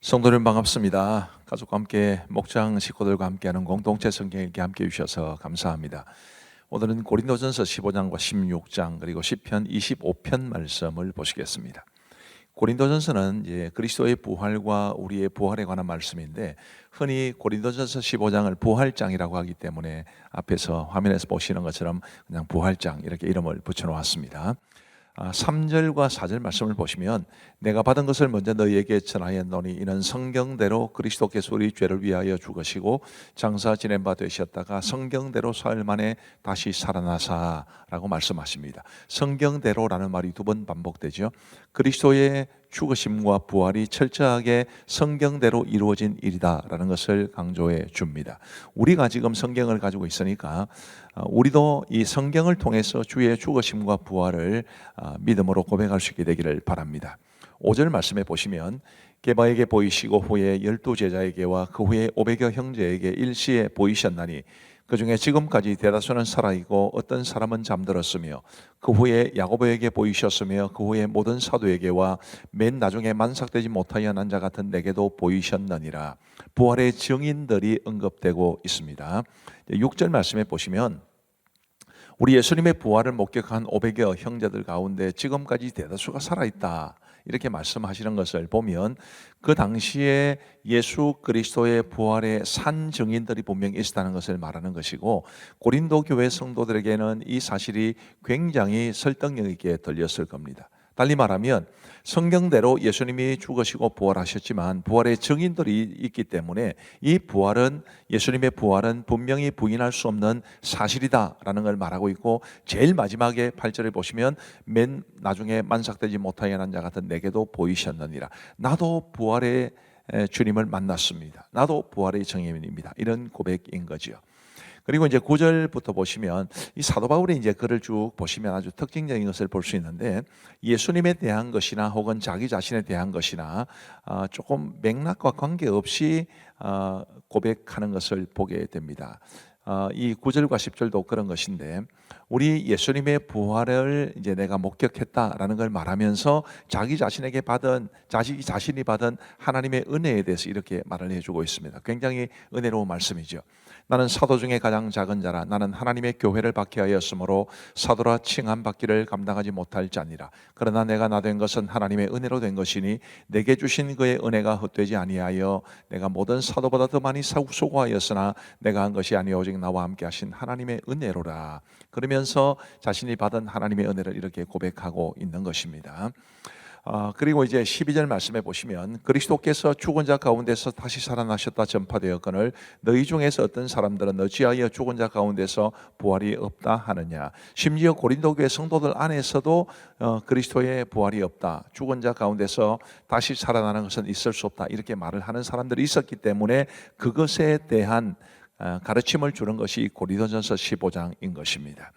성도님 반갑습니다. 가족과 함께 목장 식구들과 함께하는 공동체 성경 읽기 함께 해주셔서 감사합니다. 오늘은 고린도전서 15장과 16장 그리고 시편 25편 말씀을 보시겠습니다. 고린도전서는 그리스도의 부활과 우리의 부활에 관한 말씀인데 흔히 고린도전서 15장을 부활장이라고 하기 때문에 앞에서 화면에서 보시는 것처럼 그냥 부활장 이렇게 이름을 붙여놓았습니다. 3절과 4절 말씀을 보시면 내가 받은 것을 먼저 너희에게 전하였노니 이는 성경대로 그리스도께서 우리 죄를 위하여 죽으시고 장사 지낸 바 되셨다가 성경대로 사흘 만에 다시 살아나사 라고 말씀하십니다. 성경대로라는 말이 두 번 반복되죠. 그리스도의 죽으심과 부활이 철저하게 성경대로 이루어진 일이다라는 것을 강조해 줍니다. 우리가 지금 성경을 가지고 있으니까 우리도 이 성경을 통해서 주의 죽으심과 부활을 믿음으로 고백할 수 있게 되기를 바랍니다. 5절 말씀에 보시면 게바에게 보이시고 후에 12제자에게와 그 후에 500여 형제에게 일시에 보이셨나니 그 중에 지금까지 대다수는 살아있고 어떤 사람은 잠들었으며 그 후에 야고보에게 보이셨으며 그 후에 모든 사도에게와 맨 나중에 만삭되지 못하여 난 자 같은 내게도 보이셨느니라. 부활의 증인들이 언급되고 있습니다. 6절 말씀에 보시면 우리 예수님의 부활을 목격한 500여 형제들 가운데 지금까지 대다수가 살아있다 이렇게 말씀하시는 것을 보면 그 당시에 예수 그리스도의 부활의 산 증인들이 분명히 있었다는 것을 말하는 것이고 고린도 교회 성도들에게는 이 사실이 굉장히 설득력 있게 들렸을 겁니다. 달리 말하면 성경대로 예수님이 죽으시고 부활하셨지만 부활의 증인들이 있기 때문에 이 부활은 예수님의 부활은 분명히 부인할 수 없는 사실이다라는 걸 말하고 있고 제일 마지막에 8절에 보시면 맨 나중에 만삭되지 못하여 난 자 같은 내게도 보이셨느니라. 나도 부활의 주님을 만났습니다. 나도 부활의 증인입니다. 이런 고백인 거죠. 그리고 이제 9절부터 보시면 이 사도 바울의 이제 글을 쭉 보시면 아주 특징적인 것을 볼 수 있는데 예수님에 대한 것이나 혹은 자기 자신에 대한 것이나 조금 맥락과 관계없이 고백하는 것을 보게 됩니다. 이 9절과 10절도 그런 것인데 우리 예수님의 부활을 이제 내가 목격했다라는 걸 말하면서 자기 자신이 받은 하나님의 은혜에 대해서 이렇게 말을 해주고 있습니다. 굉장히 은혜로운 말씀이죠. 나는 사도 중에 가장 작은 자라. 나는 하나님의 교회를 박해하였으므로 사도라 칭함 받기를 감당하지 못할 자니라. 그러나 내가 나 된 것은 하나님의 은혜로 된 것이니 내게 주신 그의 은혜가 헛되지 아니하여 내가 모든 사도보다 더 많이 수고하였으나 내가 한 것이 아니오 오직 나와 함께 하신 하나님의 은혜로라. 그러면서 자신이 받은 하나님의 은혜를 이렇게 고백하고 있는 것입니다. 그리고 이제 12절 말씀에 보시면 그리스도께서 죽은 자 가운데서 다시 살아나셨다 전파되었거늘 너희 중에서 어떤 사람들은 어찌하여 죽은 자 가운데서 부활이 없다 하느냐. 심지어 고린도 교회 성도들 안에서도 그리스도의 부활이 없다, 죽은 자 가운데서 다시 살아나는 것은 있을 수 없다 이렇게 말을 하는 사람들이 있었기 때문에 그것에 대한 가르침을 주는 것이 고린도전서 15장인 것입니다.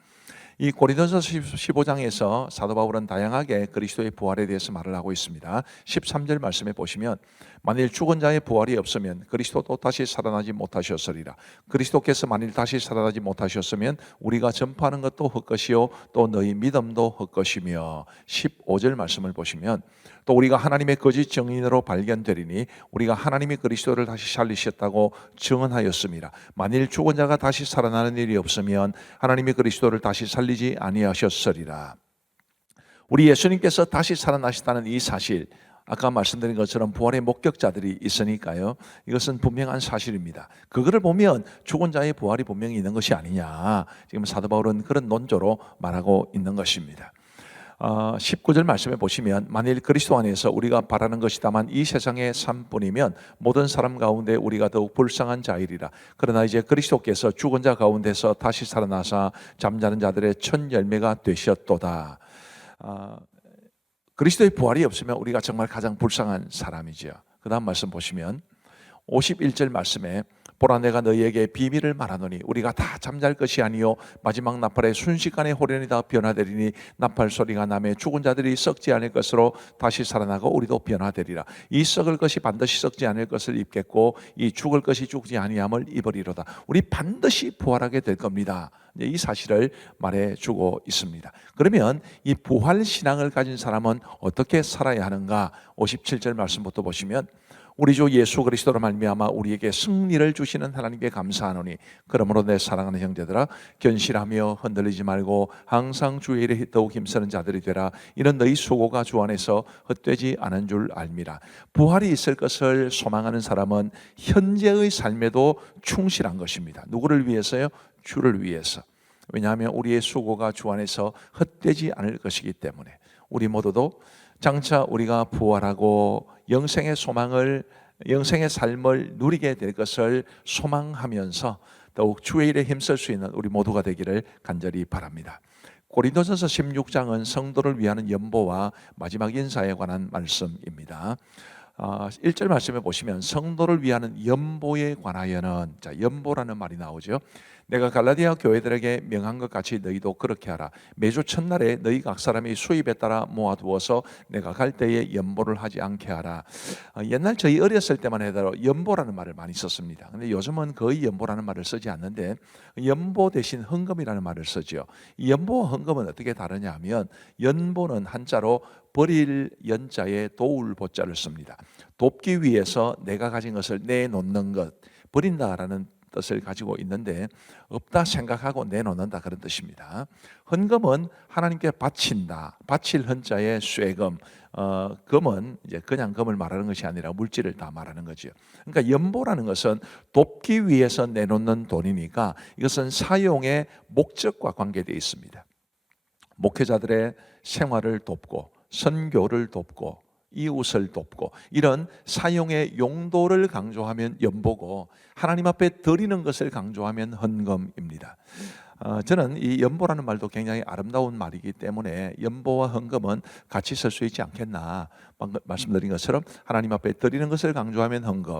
이 고린도전서 15장에서 사도 바울은 다양하게 그리스도의 부활에 대해서 말을 하고 있습니다. 13절 말씀에 보시면 만일 죽은 자의 부활이 없으면 그리스도도 다시 살아나지 못하셨으리라. 그리스도께서 만일 다시 살아나지 못하셨으면 우리가 전파하는 것도 헛것이요 또 너희 믿음도 헛것이며 15절 말씀을 보시면 또 우리가 하나님의 거짓 증인으로 발견되리니 우리가 하나님이 그리스도를 다시 살리셨다고 증언하였습니다. 만일 죽은 자가 다시 살아나는 일이 없으면 하나님이 그리스도를 다시 살리지 아니하셨으리라. 우리 예수님께서 다시 살아나셨다는 이 사실, 아까 말씀드린 것처럼 부활의 목격자들이 있으니까요. 이것은 분명한 사실입니다. 그거를 보면 죽은 자의 부활이 분명히 있는 것이 아니냐. 지금 사도 바울은 그런 논조로 말하고 있는 것입니다. 19절 말씀에 보시면 만일 그리스도 안에서 우리가 바라는 것이 다만 이 세상의 삶뿐이면 모든 사람 가운데 우리가 더욱 불쌍한 자이리라. 그러나 이제 그리스도께서 죽은 자 가운데서 다시 살아나사 잠자는 자들의 첫 열매가 되셨도다. 그리스도의 부활이 없으면 우리가 정말 가장 불쌍한 사람이죠. 그 다음 말씀 보시면 51절 말씀에 보라 내가 너희에게 비밀을 말하노니 우리가 다 잠잘 것이 아니요 마지막 나팔에 순식간에 호련이 다 변화되리니 나팔 소리가 나매 죽은 자들이 썩지 않을 것으로 다시 살아나고 우리도 변화되리라. 이 썩을 것이 반드시 썩지 않을 것을 입겠고 이 죽을 것이 죽지 아니함을 입으리로다. 우리 반드시 부활하게 될 겁니다. 이 사실을 말해주고 있습니다. 그러면 이 부활 신앙을 가진 사람은 어떻게 살아야 하는가? 57절 말씀부터 보시면 우리 주 예수 그리스도로 말미암아 우리에게 승리를 주시는 하나님께 감사하노니 그러므로 내 사랑하는 형제들아 견실하며 흔들리지 말고 항상 주의 일에 더욱 힘쓰는 자들이 되라. 이는 너희 수고가 주 안에서 헛되지 않은 줄 알미라. 부활이 있을 것을 소망하는 사람은 현재의 삶에도 충실한 것입니다. 누구를 위해서요? 주를 위해서. 왜냐하면 우리의 수고가 주 안에서 헛되지 않을 것이기 때문에 우리 모두도 장차 우리가 부활하고 영생의 소망을, 영생의 삶을 누리게 될 것을 소망하면서 더욱 주의 일에 힘쓸 수 있는 우리 모두가 되기를 간절히 바랍니다. 고린도전서 16장은 성도를 위하는 연보와 마지막 인사에 관한 말씀입니다. 1절 말씀에 보시면 성도를 위하는 연보에 관하여는, 자, 연보라는 말이 나오죠. 내가 갈라디아 교회들에게 명한 것 같이 너희도 그렇게 하라. 매주 첫날에 너희 각 사람이 수입에 따라 모아두어서 내가 갈 때에 연보를 하지 않게 하라. 옛날 저희 어렸을 때만 해도 연보라는 말을 많이 썼습니다. 근데 요즘은 거의 연보라는 말을 쓰지 않는데 연보 대신 헌금이라는 말을 쓰죠. 이 연보와 헌금은 어떻게 다르냐 하면 연보는 한자로 버릴 연자에 도울 보자를 씁니다. 돕기 위해서 내가 가진 것을 내놓는 것, 버린다라는 뜻을 가지고 있는데 없다 생각하고 내놓는다 그런 뜻입니다. 헌금은 하나님께 바친다. 바칠 헌자의 쇠금, 금은 이제 그냥 금을 말하는 것이 아니라 물질을 다 말하는 거죠. 그러니까 연보라는 것은 돕기 위해서 내놓는 돈이니까 이것은 사용의 목적과 관계되어 있습니다. 목회자들의 생활을 돕고 선교를 돕고 이웃을 돕고 이런 사용의 용도를 강조하면 연보고 하나님 앞에 드리는 것을 강조하면 헌금입니다. 저는 이 연보라는 말도 굉장히 아름다운 말이기 때문에 연보와 헌금은 같이 쓸 수 있지 않겠나. 방금 말씀드린 것처럼 하나님 앞에 드리는 것을 강조하면 헌금,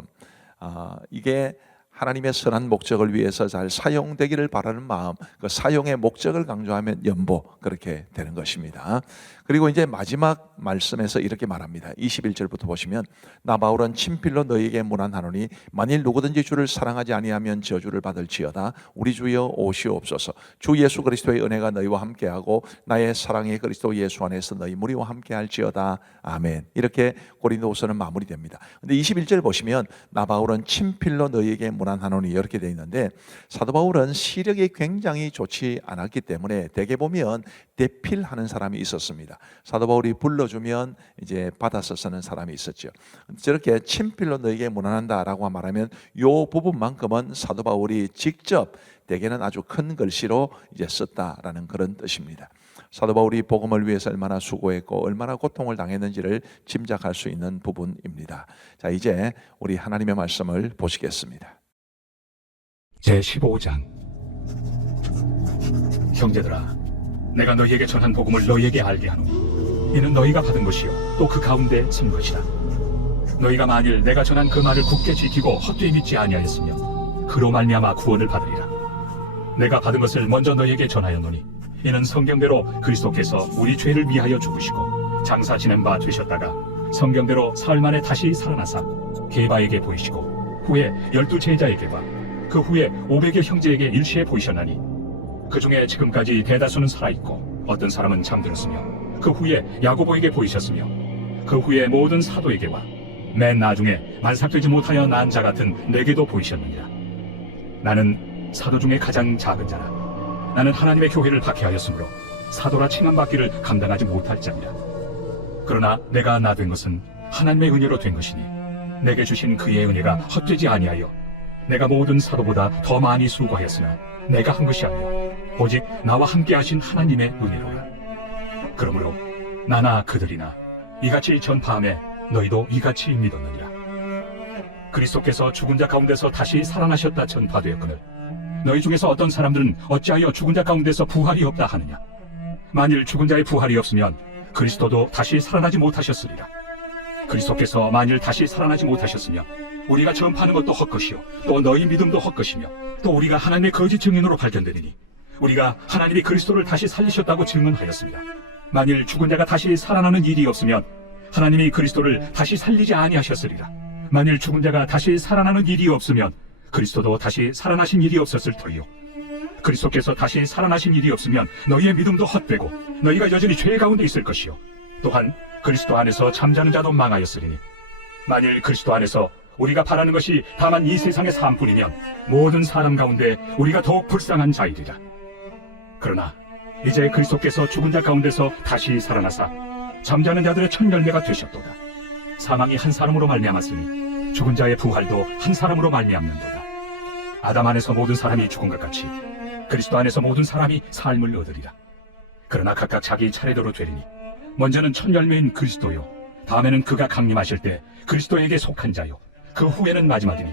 이게 하나님의 선한 목적을 위해서 잘 사용되기를 바라는 마음, 그 사용의 목적을 강조하면 연보, 그렇게 되는 것입니다. 그리고 이제 마지막 말씀에서 이렇게 말합니다. 21절부터 보시면 나 바울은 친필로 너희에게 문안하노니 만일 누구든지 주를 사랑하지 아니하면 저주를 받을지어다. 우리 주여 오시옵소서. 주 예수 그리스도의 은혜가 너희와 함께하고 나의 사랑이 그리스도 예수 안에서 너희 무리와 함께할지어다. 아멘. 이렇게 고린도후서는 마무리됩니다. 근데 21절 보시면 나 바울은 친필로 너희에게 문안하노니 이렇게 되어 있는데 사도 바울은 시력이 굉장히 좋지 않았기 때문에 대개 보면 대필하는 사람이 있었습니다. 사도 바울이 불러주면 이제 받아서 쓰는 사람이 있었죠. 저렇게 친필로 너에게 문안한다라고 말하면 이 부분만큼은 사도 바울이 직접 대개는 아주 큰 글씨로 이제 썼다라는 그런 뜻입니다. 사도 바울이 복음을 위해서 얼마나 수고했고 얼마나 고통을 당했는지를 짐작할 수 있는 부분입니다. 자, 이제 우리 하나님의 말씀을 보시겠습니다. 제15장. 형제들아, 내가 너희에게 전한 복음을 너희에게 알게 하노니 이는 너희가 받은 것이요 또 그 가운데 쓴 것이다. 너희가 만일 내가 전한 그 말을 굳게 지키고 헛되이 믿지 아니하였으면 그로 말미암아 구원을 받으리라. 내가 받은 것을 먼저 너희에게 전하였노니 이는 성경대로 그리스도께서 우리 죄를 위하여 죽으시고 장사 지낸 바 되셨다가 성경대로 사흘 만에 다시 살아나사 게바에게 보이시고 후에 12제자에게와 그 후에 500여 형제에게 일시에 보이셨나니 그 중에 지금까지 대다수는 살아있고 어떤 사람은 잠들었으며 그 후에 야고보에게 보이셨으며 그 후에 모든 사도에게와 맨 나중에 만삭되지 못하여 난 자 같은 내게도 보이셨느니라. 나는 사도 중에 가장 작은 자라. 나는 하나님의 교회를 박해하였으므로 사도라 칭함받기를 감당하지 못할 자니라. 그러나 내가 나 된 것은 하나님의 은혜로 된 것이니 내게 주신 그의 은혜가 헛되지 아니하여 내가 모든 사도보다 더 많이 수고하였으나 내가 한 것이 아니요 오직 나와 함께 하신 하나님의 은혜로라. 그러므로 나나 그들이나 이같이 전파함에 너희도 이같이 믿었느니라. 그리스도께서 죽은 자 가운데서 다시 살아나셨다 전파되었거늘 너희 중에서 어떤 사람들은 어찌하여 죽은 자 가운데서 부활이 없다 하느냐. 만일 죽은 자의 부활이 없으면 그리스도도 다시 살아나지 못하셨으리라. 그리스도께서 만일 다시 살아나지 못하셨으면 우리가 전파하는 것도 헛것이요 또 너희 믿음도 헛것이며 또 우리가 하나님의 거짓 증인으로 발견되리니 우리가 하나님이 그리스도를 다시 살리셨다고 증언하였습니다. 만일 죽은 자가 다시 살아나는 일이 없으면 하나님이 그리스도를 다시 살리지 아니하셨으리라. 만일 죽은 자가 다시 살아나는 일이 없으면 그리스도도 다시 살아나신 일이 없었을 터이요 그리스도께서 다시 살아나신 일이 없으면 너희의 믿음도 헛되고 너희가 여전히 죄 가운데 있을 것이요 또한 그리스도 안에서 잠자는 자도 망하였으리니 만일 그리스도 안에서 우리가 바라는 것이 다만 이 세상의 삶뿐이면 모든 사람 가운데 우리가 더욱 불쌍한 자이리라. 그러나 이제 그리스도께서 죽은 자 가운데서 다시 살아나사 잠자는 자들의 첫 열매가 되셨도다. 사망이 한 사람으로 말미암았으니 죽은 자의 부활도 한 사람으로 말미암는도다. 아담 안에서 모든 사람이 죽은 것 같이 그리스도 안에서 모든 사람이 삶을 얻으리라. 그러나 각각 자기 차례대로 되리니 먼저는 첫 열매인 그리스도요, 다음에는 그가 강림하실 때 그리스도에게 속한 자요, 그 후에는 마지막이니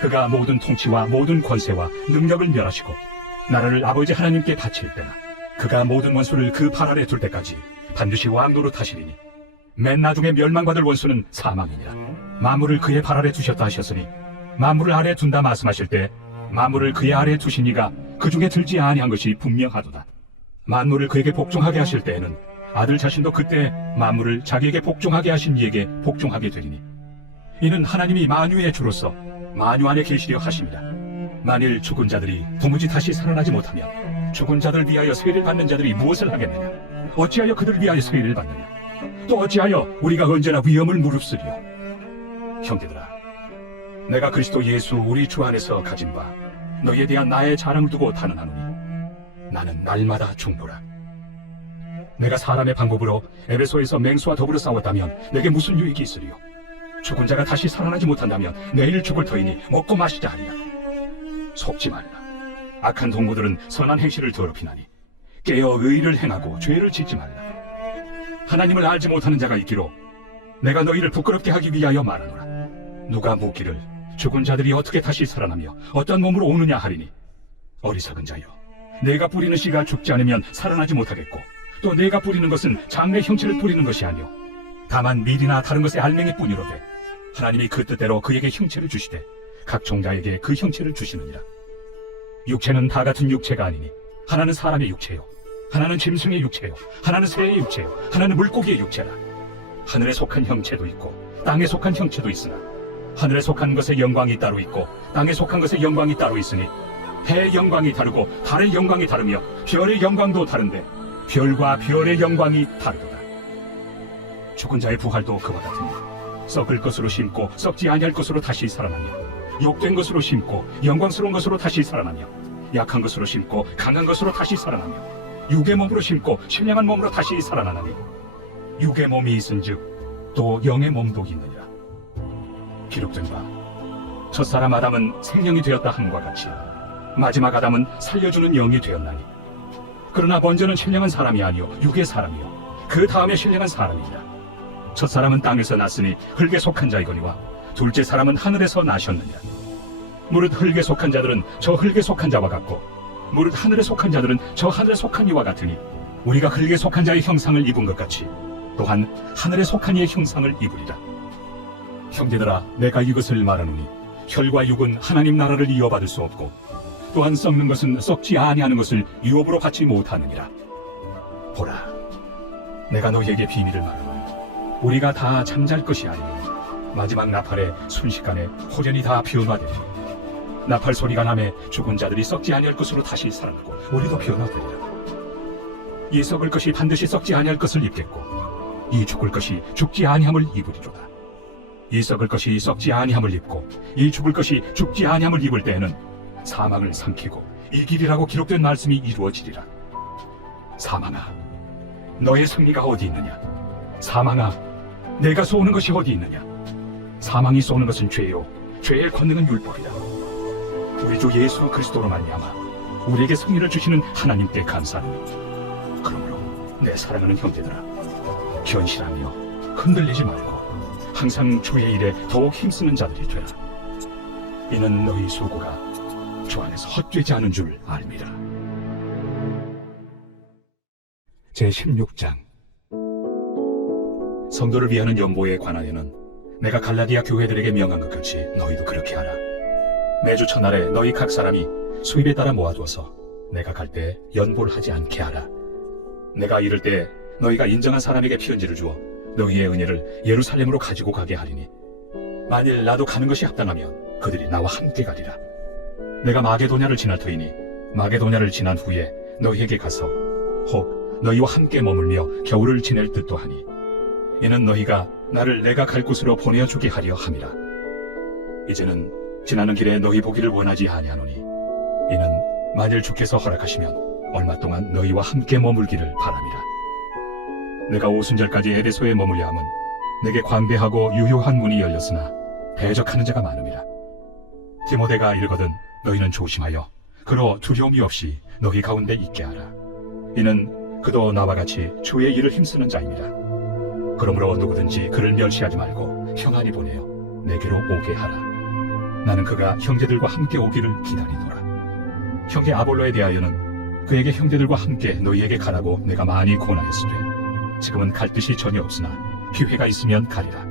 그가 모든 통치와 모든 권세와 능력을 멸하시고 나라를 아버지 하나님께 바칠 때나 그가 모든 원수를 그 발 아래 둘 때까지 반드시 왕노릇 하시리니 맨 나중에 멸망받을 원수는 사망이니라. 만물을 그의 발 아래 두셨다 하셨으니 만물을 아래 둔다 말씀하실 때 만물을 그의 아래 두신 이가 그 중에 들지 아니한 것이 분명하도다. 만물을 그에게 복종하게 하실 때에는 아들 자신도 그때 만물을 자기에게 복종하게 하신 이에게 복종하게 되리니 이는 하나님이 만유의 주로서 만유 안에 계시려 하십니다. 만일 죽은 자들이 도무지 다시 살아나지 못하면 죽은 자들을 위하여 세례를 받는 자들이 무엇을 하겠느냐? 어찌하여 그들을 위하여 세례를 받느냐? 또 어찌하여 우리가 언제나 위험을 무릅쓰리요? 형제들아, 내가 그리스도 예수 우리 주 안에서 가진 바 너희에 대한 나의 자랑을 두고 단언하노니 나는 날마다 죽노라. 내가 사람의 방법으로 에베소에서 맹수와 더불어 싸웠다면 내게 무슨 유익이 있으리요? 죽은 자가 다시 살아나지 못한다면 내일 죽을 터이니 먹고 마시자 하리라. 속지 말라. 악한 동무들은 선한 행실을 더럽히나니 깨어 의를 행하고 죄를 짓지 말라. 하나님을 알지 못하는 자가 있기로 내가 너희를 부끄럽게 하기 위하여 말하노라. 누가 묻기를 죽은 자들이 어떻게 다시 살아나며 어떤 몸으로 오느냐 하리니 어리석은 자여, 내가 뿌리는 씨가 죽지 않으면 살아나지 못하겠고 또 내가 뿌리는 것은 장래 형체를 뿌리는 것이 아니오 다만 밀이나 다른 것의 알맹이 뿐이로되 하나님이 그 뜻대로 그에게 형체를 주시되 각 종자에게 그 형체를 주시느니라. 육체는 다 같은 육체가 아니니 하나는 사람의 육체요, 하나는 짐승의 육체요, 하나는 새의 육체요, 하나는 물고기의 육체라. 하늘에 속한 형체도 있고 땅에 속한 형체도 있으나 하늘에 속한 것의 영광이 따로 있고 땅에 속한 것의 영광이 따로 있으니 해의 영광이 다르고 달의 영광이 다르며 별의 영광도 다른데 별과 별의 영광이 다르도다. 죽은 자의 부활도 그와 같으니 썩을 것으로 심고 썩지 아니할 것으로 다시 살아나며 욕된 것으로 심고 영광스러운 것으로 다시 살아나며 약한 것으로 심고 강한 것으로 다시 살아나며 육의 몸으로 심고 신령한 몸으로 다시 살아나나니 육의 몸이 있은즉 또 영의 몸도 있느니라. 기록된 바 첫사람 아담은 생명이 되었다 함과 같이 마지막 아담은 살려주는 영이 되었나니 그러나 먼저는 신령한 사람이 아니요 육의 사람이요 그 다음에 신령한 사람이니라. 첫사람은 땅에서 났으니 흙에 속한 자이거니와 둘째 사람은 하늘에서 나셨느니라. 무릇 흙에 속한 자들은 저 흙에 속한 자와 같고 무릇 하늘에 속한 자들은 저 하늘에 속한 이와 같으니 우리가 흙에 속한 자의 형상을 입은 것 같이 또한 하늘에 속한 이의 형상을 입으리라. 형제들아, 내가 이것을 말하노니 혈과 육은 하나님 나라를 이어받을 수 없고 또한 썩는 것은 썩지 아니하는 것을 유업으로 받지 못하느니라. 보라, 내가 너희에게 비밀을 말하노니 우리가 다 잠잘 것이 아니요 마지막 나팔에 순식간에 호련히 다 변화되리니 나팔 소리가 나매 죽은 자들이 썩지 아니할 것으로 다시 살아나고 우리도 변화되리라. 이 썩을 것이 반드시 썩지 아니할 것을 입겠고 이 죽을 것이 죽지 아니함을 입으리로다. 이 썩을 것이 썩지 아니함을 입고 이 죽을 것이 죽지 아니함을 입을 때에는 사망을 삼키고 이기리라고 기록된 말씀이 이루어지리라. 사망아, 너의 승리가 어디 있느냐? 사망아, 내가 쏘는 것이 어디 있느냐? 사망이 쏘는 것은 죄요, 죄의 권능은 율법이다. 우리 주 예수 그리스도로 말미암아 우리에게 승리를 주시는 하나님께 감사하노니 그러므로 내 사랑하는 형제들아, 견실하며 흔들리지 말고 항상 주의 일에 더욱 힘쓰는 자들이 되라. 이는 너희 수고가 주 안에서 헛되지 않은 줄 알미라. 제16장. 성도를 위하는 연보에 관하여는 내가 갈라디아 교회들에게 명한 것 같이 너희도 그렇게 하라. 매주 첫날에 너희 각 사람이 수입에 따라 모아두어서 내가 갈 때 연보를 하지 않게 하라. 내가 이를 때 너희가 인정한 사람에게 편지를 주어 너희의 은혜를 예루살렘으로 가지고 가게 하리니 만일 나도 가는 것이 합당하면 그들이 나와 함께 가리라. 내가 마게도냐를 지날 터이니 마게도냐를 지난 후에 너희에게 가서 혹 너희와 함께 머물며 겨울을 지낼 듯도 하니 이는 너희가 나를 내가 갈 곳으로 보내어주게 하려 함이라. 이제는 지나는 길에 너희 보기를 원하지 아니하노니 이는 만일 주께서 허락하시면 얼마 동안 너희와 함께 머물기를 바람이라. 내가 오순절까지 에베소에 머물려 함은 내게 관대하고 유효한 문이 열렸으나 대적하는 자가 많음이라. 디모데가 이르거든 너희는 조심하여 그로 두려움이 없이 너희 가운데 있게 하라. 이는 그도 나와 같이 주의 일을 힘쓰는 자입니다. 그러므로 누구든지 그를 멸시하지 말고 평안히 보내어 내게로 오게 하라. 나는 그가 형제들과 함께 오기를 기다리노라. 형제 아볼로에 대하여는 그에게 형제들과 함께 너희에게 가라고 내가 많이 권하였으되 지금은 갈 뜻이 전혀 없으나 기회가 있으면 가리라.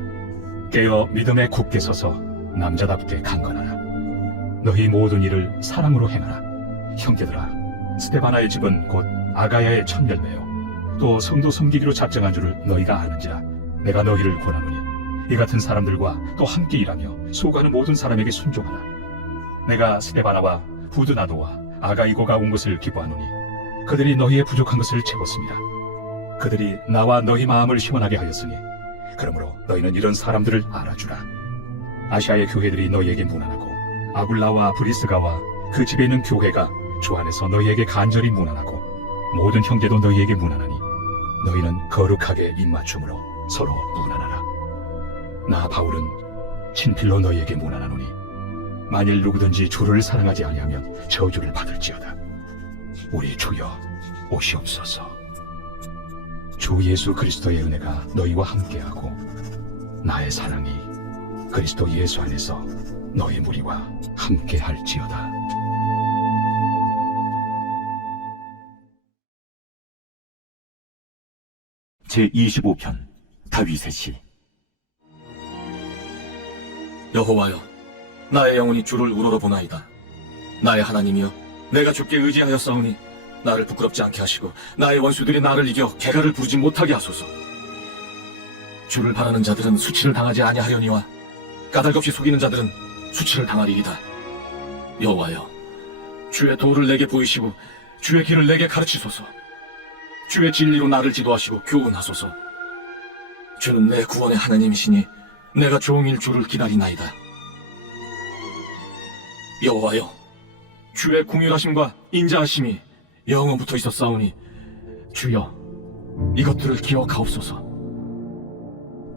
깨어 믿음에 굳게 서서 남자답게 강건하라. 너희 모든 일을 사랑으로 행하라. 형제들아, 스데바나의 집은 곧 아가야의 첫 열매요 또 성도 섬기기로 작정한 줄을 너희가 아는지라. 내가 너희를 권하노니 이 같은 사람들과 또 함께 일하며 소가는 모든 사람에게 순종하라. 내가 스데바나와 부드나도와 아가이고가 온 것을 기뻐하노니 그들이 너희의 부족한 것을 채웠습니다. 그들이 나와 너희 마음을 시원하게 하였으니 그러므로 너희는 이런 사람들을 알아주라. 아시아의 교회들이 너희에게 문안하고 아굴라와 브리스가와 그 집에 있는 교회가 주 안에서 너희에게 간절히 문안하고 모든 형제도 너희에게 문안하니 너희는 거룩하게 입맞춤으로 서로 문안하라. 나 바울은 친필로 너희에게 문안하노니 만일 누구든지 주를 사랑하지 아니하면 저주를 받을지어다. 우리 주여 오시옵소서. 주 예수 그리스도의 은혜가 너희와 함께하고 나의 사랑이 그리스도 예수 안에서 너희 무리와 함께할지어다. 제25편 다윗의 시. 여호와여, 나의 영혼이 주를 우러러보나이다. 나의 하나님이여, 내가 주께 의지하였사오니 나를 부끄럽지 않게 하시고 나의 원수들이 나를 이겨 개가를 부르지 못하게 하소서. 주를 바라는 자들은 수치를 당하지 아니하려니와 까닭없이 속이는 자들은 수치를 당하리이다. 여호와여, 주의 도를 내게 보이시고 주의 길을 내게 가르치소서. 주의 진리로 나를 지도하시고 교훈하소서. 주는 내 구원의 하나님이시니 내가 종일 주를 기다리나이다. 여호와여, 주의 궁휼하심과 인자하심이 영원부터 있었사오니 주여 이것들을 기억하옵소서.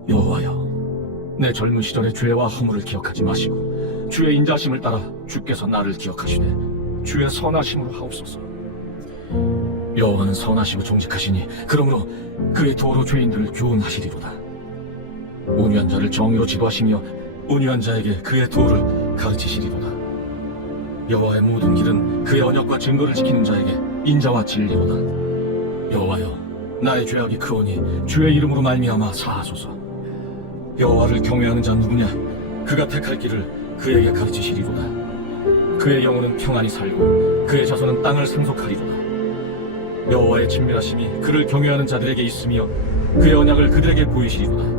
여호와여, 내 젊은 시절의 죄와 허물을 기억하지 마시고 주의 인자하심을 따라 주께서 나를 기억하시되 주의 선하심으로 하옵소서. 여호와는 선하시고 정직하시니 그러므로 그의 도로 죄인들을 교훈하시리로다. 온유한 자를 정의로 지도하시며 온유한 자에게 그의 도를 가르치시리로다. 여호와의 모든 길은 그의 언약과 증거를 지키는 자에게 인자와 진리로다. 여호와여, 나의 죄악이 크오니 주의 이름으로 말미암아 사하소서. 여호와를 경외하는 자 누구냐? 그가 택할 길을 그에게 가르치시리로다. 그의 영혼은 평안히 살고 그의 자손은 땅을 상속하리로다. 여호와의 친밀하심이 그를 경외하는 자들에게 있으며 그의 언약을 그들에게 보이시리로다.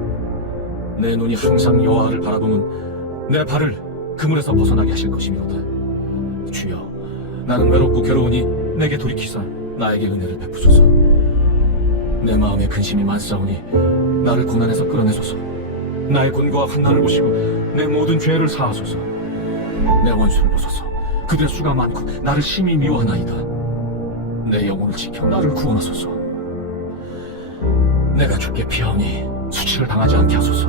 내 눈이 항상 여호와를 바라보면 내 발을 그물에서 벗어나게 하실 것이미로다. 주여, 나는 외롭고 괴로우니 내게 돌이키사 나에게 은혜를 베푸소서. 내 마음에 근심이 많사오니 나를 고난에서 끌어내소서. 나의 곤고와 환난을 보시고 내 모든 죄를 사하소서. 내 원수를 보소서. 그들의 수가 많고 나를 심히 미워하나이다. 내 영혼을 지켜 나를 구원하소서. 내가 주께 피하오니 수치를 당하지 않게 하소서.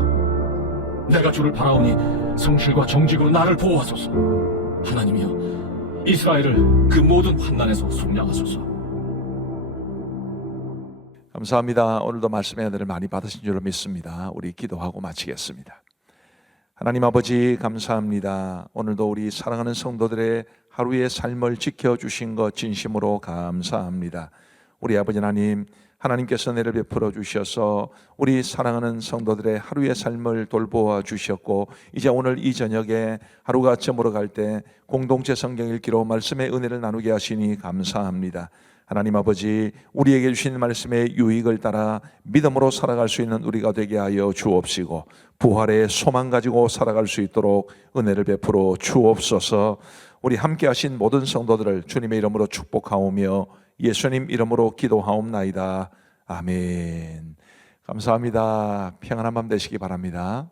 내가 주를 바라오니 성실과 정직으로 나를 보호하소서. 하나님이여, 이스라엘을 그 모든 환난에서 속량하소서. 감사합니다. 오늘도 말씀의 은혜를 많이 받으신 줄로 믿습니다. 우리 기도하고 마치겠습니다. 하나님 아버지, 감사합니다. 오늘도 우리 사랑하는 성도들의 하루의 삶을 지켜주신 것 진심으로 감사합니다. 우리 아버지 하나님, 하나님께서 은혜를 베풀어 주셔서 우리 사랑하는 성도들의 하루의 삶을 돌보아 주셨고, 이제 오늘 이 저녁에 하루가 저물어갈 때 공동체 성경 읽기로 말씀의 은혜를 나누게 하시니 감사합니다. 하나님 아버지, 우리에게 주신 말씀의 유익을 따라 믿음으로 살아갈 수 있는 우리가 되게 하여 주옵시고, 부활의 소망 가지고 살아갈 수 있도록 은혜를 베풀어 주옵소서. 우리 함께 하신 모든 성도들을 주님의 이름으로 축복하오며 예수님 이름으로 기도하옵나이다. 아멘. 감사합니다. 평안한 밤 되시기 바랍니다.